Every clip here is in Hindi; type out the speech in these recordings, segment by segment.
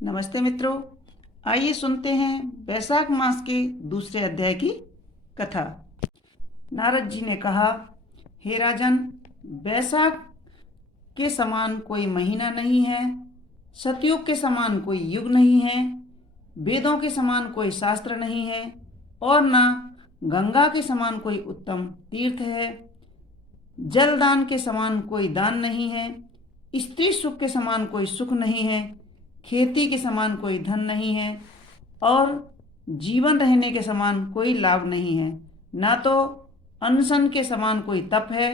नमस्ते मित्रों, आइए सुनते हैं वैशाख मास के दूसरे अध्याय की कथा। नारद जी ने कहा, हे राजन, वैशाख के समान कोई महीना नहीं है, सतयुग के समान कोई युग नहीं है, वेदों के समान कोई शास्त्र नहीं है और न गंगा के समान कोई उत्तम तीर्थ है। जलदान के समान कोई दान नहीं है, स्त्री सुख के समान कोई सुख नहीं है, खेती के समान कोई धन नहीं है और जीवन रहने के समान कोई लाभ नहीं है। ना तो अनशन के समान कोई तप है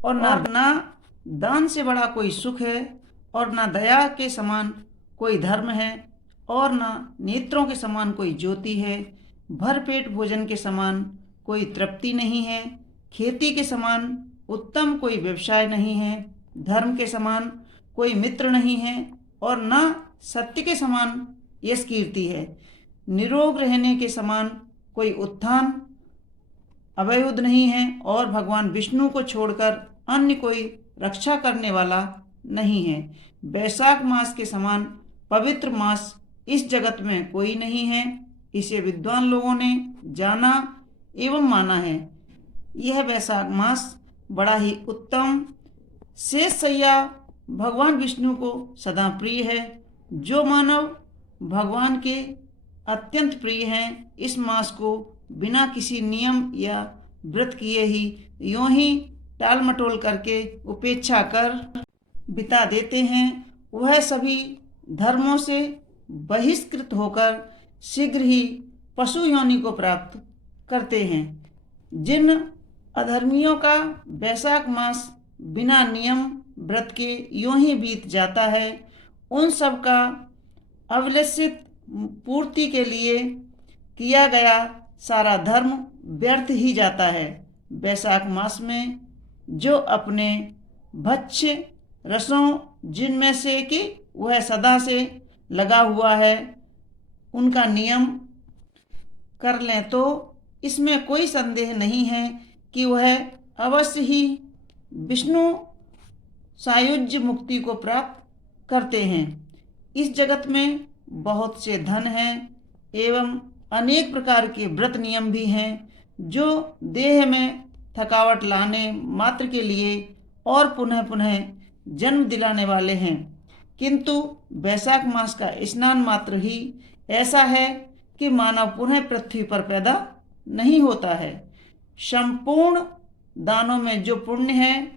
और ना दान से बड़ा कोई सुख है और ना दया के समान कोई धर्म है और ना नेत्रों के समान कोई ज्योति है। भरपेट भोजन के समान कोई तृप्ति नहीं है, खेती के समान उत्तम कोई व्यवसाय नहीं है, धर्म के समान कोई मित्र नहीं है और न सत्य के समान यश कीर्ति है। निरोग रहने के समान कोई उत्थान अभयुद नहीं है और भगवान विष्णु को छोड़कर अन्य कोई रक्षा करने वाला नहीं है। वैशाख मास के समान पवित्र मास इस जगत में कोई नहीं है। इसे विद्वान लोगों ने जाना एवं माना है। यह वैशाख मास बड़ा ही उत्तम शेष सैया भगवान विष्णु को सदा प्रिय है। जो मानव भगवान के अत्यंत प्रिय हैं, इस मास को बिना किसी नियम या व्रत किए ही यूं ही टाल मटोल करके उपेक्षा कर बिता देते हैं। वह सभी धर्मों से बहिष्कृत होकर शीघ्र ही पशु योनि को प्राप्त करते हैं। जिन अधर्मियों का वैशाख मास बिना नियम व्रत के यूं ही बीत जाता है, उन सब का अभिलषित पूर्ति के लिए किया गया सारा धर्म व्यर्थ ही जाता है। वैशाख मास में जो अपने भक्ष्य रसों जिनमें से कि वह सदा से लगा हुआ है, उनका नियम कर लें तो इसमें कोई संदेह नहीं है कि वह अवश्य ही विष्णु सायुज्य मुक्ति को प्राप्त करते हैं। इस जगत में बहुत से धन हैं एवं अनेक प्रकार के व्रत नियम भी हैं जो देह में थकावट लाने मात्र के लिए और पुनः पुनः जन्म दिलाने वाले हैं, किंतु वैशाख मास का स्नान मात्र ही ऐसा है कि मानव पुनः पृथ्वी पर पैदा नहीं होता है। संपूर्ण दानों में जो पुण्य है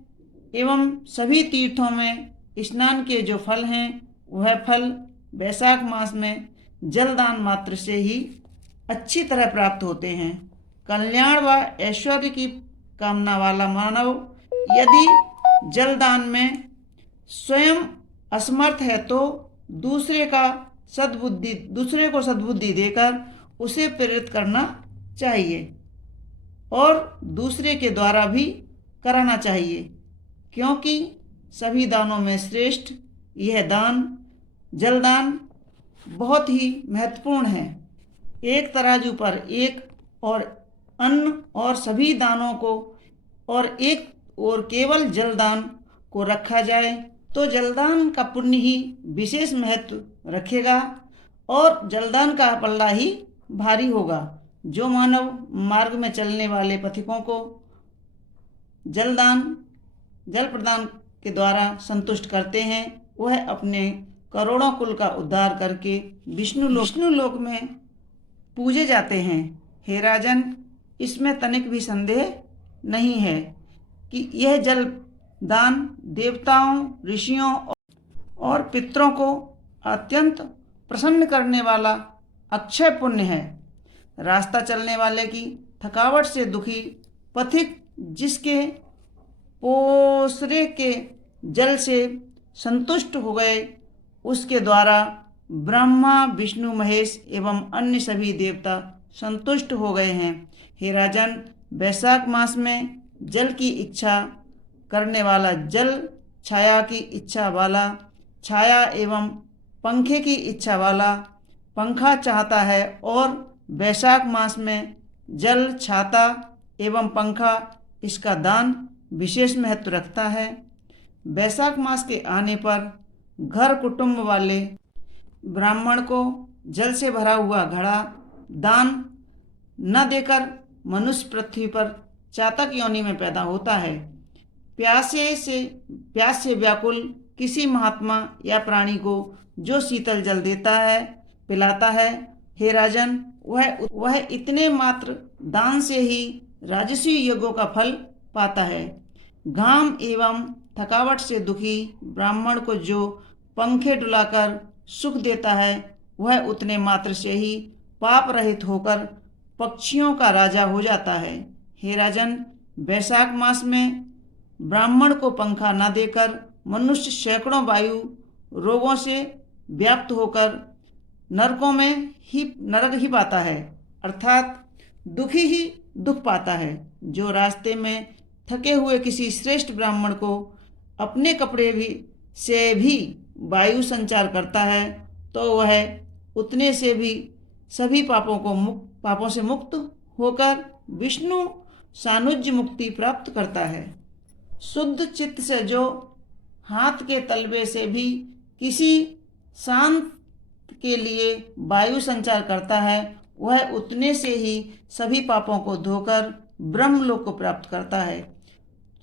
एवं सभी तीर्थों में स्नान के जो फल हैं, वह फल वैशाख मास में जलदान मात्र से ही अच्छी तरह प्राप्त होते हैं। कल्याण व ऐश्वर्य की कामना वाला मानव यदि जलदान में स्वयं असमर्थ है तो दूसरे को सद्बुद्धि देकर उसे प्रेरित करना चाहिए और दूसरे के द्वारा भी कराना चाहिए, क्योंकि सभी दानों में श्रेष्ठ यह दान जलदान बहुत ही महत्वपूर्ण है। एक तराजू पर एक और अन्न और सभी दानों को और एक और केवल जलदान को रखा जाए तो जलदान का पुण्य ही विशेष महत्व रखेगा और जलदान का पल्ला ही भारी होगा। जो मानव मार्ग में चलने वाले पथिकों को जल प्रदान के द्वारा संतुष्ट करते हैं, वह अपने करोड़ों कुल का उद्धार करके विष्णु लोक में पूजे जाते हैं। हे राजन, इसमें तनिक भी संदेह नहीं है कि यह जल दान देवताओं, ऋषियों और पितरों को अत्यंत प्रसन्न करने वाला अक्षय पुण्य है। रास्ता चलने वाले की थकावट से दुखी पथिक जिसके पोसरे के जल से संतुष्ट हो गए, उसके द्वारा ब्रह्मा, विष्णु, महेश एवं अन्य सभी देवता संतुष्ट हो गए हैं। हे राजन, वैशाख मास में जल की इच्छा करने वाला जल, छाया की इच्छा वाला छाया एवं पंखे की इच्छा वाला पंखा चाहता है और वैशाख मास में जल, छाता एवं पंखा इसका दान विशेष महत्व रखता है। वैशाख मास के आने पर घर कुटुंब वाले ब्राह्मण को जल से भरा हुआ घड़ा दान न देकर मनुष्य पृथ्वी पर चातक योनि में पैदा होता है। प्यास से व्याकुल किसी महात्मा या प्राणी को जो शीतल जल देता है, पिलाता है, हे राजन, वह इतने मात्र दान से ही राजसी यज्ञों का फल पाता है। घाम एवं थकावट से दुखी ब्राह्मण को जो पंखे डुलाकर सुख देता है, वह उतने मात्र से ही पाप रहित होकर पक्षियों का राजा हो जाता है। हे राजन, वैशाख मास में ब्राह्मण को पंखा न देकर मनुष्य सैकड़ों वायु रोगों से व्याप्त होकर नरक ही पाता है, अर्थात दुखी ही दुख पाता है। जो रास्ते में थके हुए किसी श्रेष्ठ ब्राह्मण को अपने कपड़े से भी वायु संचार करता है, तो वह उतने से भी सभी पापों से मुक्त होकर विष्णु सानुज्य मुक्ति प्राप्त करता है। शुद्ध चित्त से जो हाथ के तलवे से भी किसी शांत के लिए वायु संचार करता है, वह उतने से ही सभी पापों को धोकर ब्रह्मलोक को प्राप्त करता है।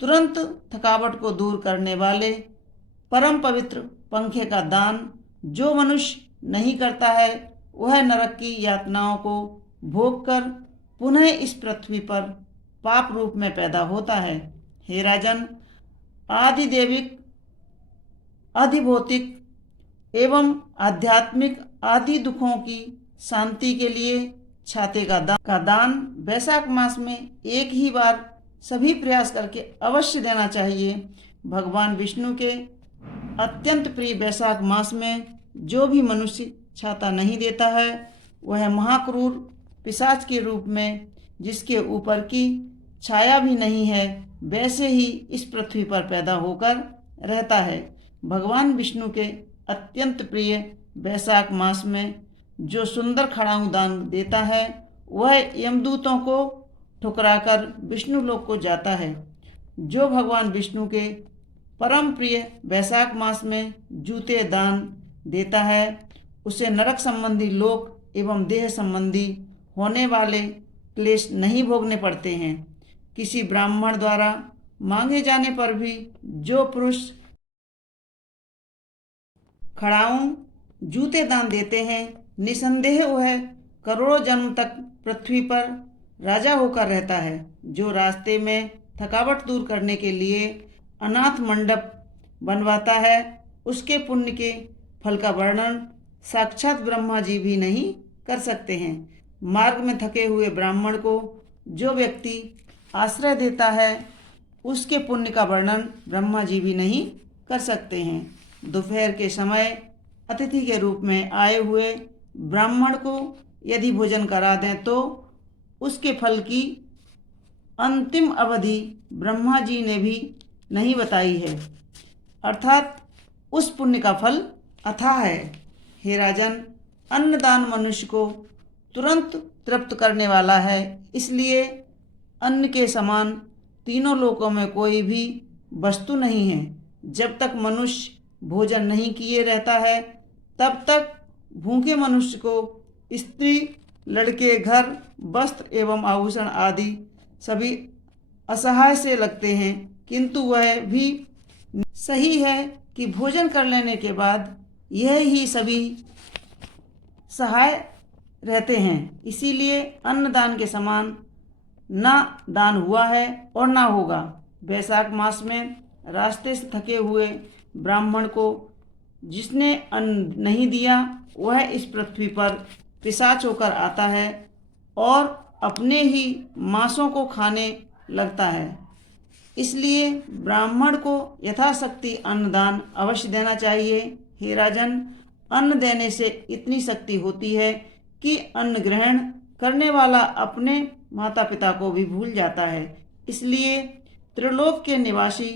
तुरंत थकावट को दूर करने वाले परम पवित्र पंखे का दान जो मनुष्य नहीं करता है, वह नरक की यातनाओं को भोग कर पुनः इस पृथ्वी पर पाप रूप में पैदा होता है। हे राजन, आदिदेविक, अधिभौतिक एवं आध्यात्मिक आदि दुखों की शांति के लिए छाते का दान वैशाख मास में एक ही बार सभी प्रयास करके अवश्य देना चाहिए। भगवान विष्णु के अत्यंत प्रिय वैशाख मास में जो भी मनुष्य छाता नहीं देता है, वह महाक्रूर पिशाच के रूप में, जिसके ऊपर की छाया भी नहीं है, वैसे ही इस पृथ्वी पर पैदा होकर रहता है। भगवान विष्णु के अत्यंत प्रिय वैशाख मास में जो सुंदर खड़ाऊ दान देता है, वह यमदूतों को ठुकराकर विष्णु लोक को जाता है। जो भगवान विष्णु के परम प्रिय वैशाख मास में जूते दान देता है, उसे नरक संबंधी लोक एवं देह संबंधी होने वाले क्लेश नहीं भोगने पड़ते हैं। किसी ब्राह्मण द्वारा मांगे जाने पर भी जो पुरुष खड़ाऊ जूते दान देते हैं, निसंदेह वह करोड़ों जन्म तक पृथ्वी पर राजा होकर रहता है। जो रास्ते में थकावट दूर करने के लिए अनाथ मंडप बनवाता है, उसके पुण्य के फल का वर्णन साक्षात ब्रह्मा जी भी नहीं कर सकते हैं। मार्ग में थके हुए ब्राह्मण को जो व्यक्ति आश्रय देता है, उसके पुण्य का वर्णन ब्रह्मा जी भी नहीं कर सकते हैं। दोपहर के समय अतिथि के रूप में आए हुए ब्राह्मण को यदि भोजन करा दें तो उसके फल की अंतिम अवधि ब्रह्मा जी ने भी नहीं बताई है, अर्थात उस पुण्य का फल अथाह है। हे राजन, अन्नदान मनुष्य को तुरंत तृप्त करने वाला है, इसलिए अन्न के समान तीनों लोकों में कोई भी वस्तु नहीं है। जब तक मनुष्य भोजन नहीं किए रहता है, तब तक भूखे मनुष्य को स्त्री, लड़के, घर, वस्त्र एवं आभूषण आदि सभी असहाय से लगते हैं, किंतु वह भी सही है कि भोजन कर लेने के बाद यह ही सभी सहाय रहते हैं। इसीलिए अन्नदान के समान ना दान हुआ है और ना होगा। वैशाख मास में रास्ते से थके हुए ब्राह्मण को जिसने अन्न नहीं दिया, वह इस पृथ्वी पर पिशाच होकर आता है और अपने ही मांसों को खाने लगता है। इसलिए ब्राह्मण को यथाशक्ति अन्नदान अवश्य देना चाहिए। हे राजन, अन्न देने से इतनी शक्ति होती है कि अन्न ग्रहण करने वाला अपने माता पिता को भी भूल जाता है। इसलिए त्रिलोक के निवासी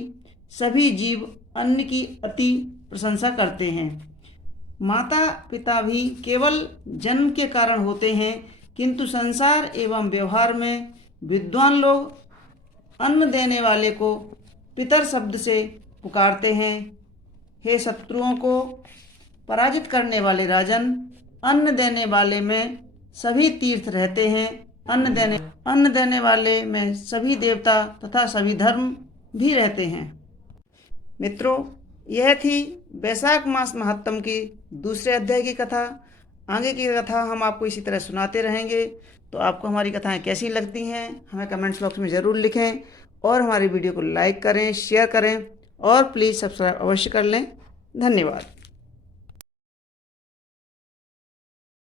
सभी जीव अन्न की अति प्रशंसा करते हैं। माता पिता भी केवल जन्म के कारण होते हैं, किंतु संसार एवं व्यवहार में विद्वान लोग अन्न देने वाले को पितर शब्द से पुकारते हैं। हे शत्रुओं को पराजित करने वाले राजन, अन्न देने वाले में सभी तीर्थ रहते हैं, अन्न देने वाले में सभी देवता तथा सभी धर्म भी रहते हैं। मित्रों, यह थी वैशाख मास महात्म की दूसरे अध्याय की कथा। आगे की कथा हम आपको इसी तरह सुनाते रहेंगे। तो आपको हमारी कथाएं कैसी लगती हैं हमें कमेंट्स बॉक्स में ज़रूर लिखें, और हमारी वीडियो को लाइक करें, शेयर करें और प्लीज़ सब्सक्राइब अवश्य कर लें। धन्यवाद।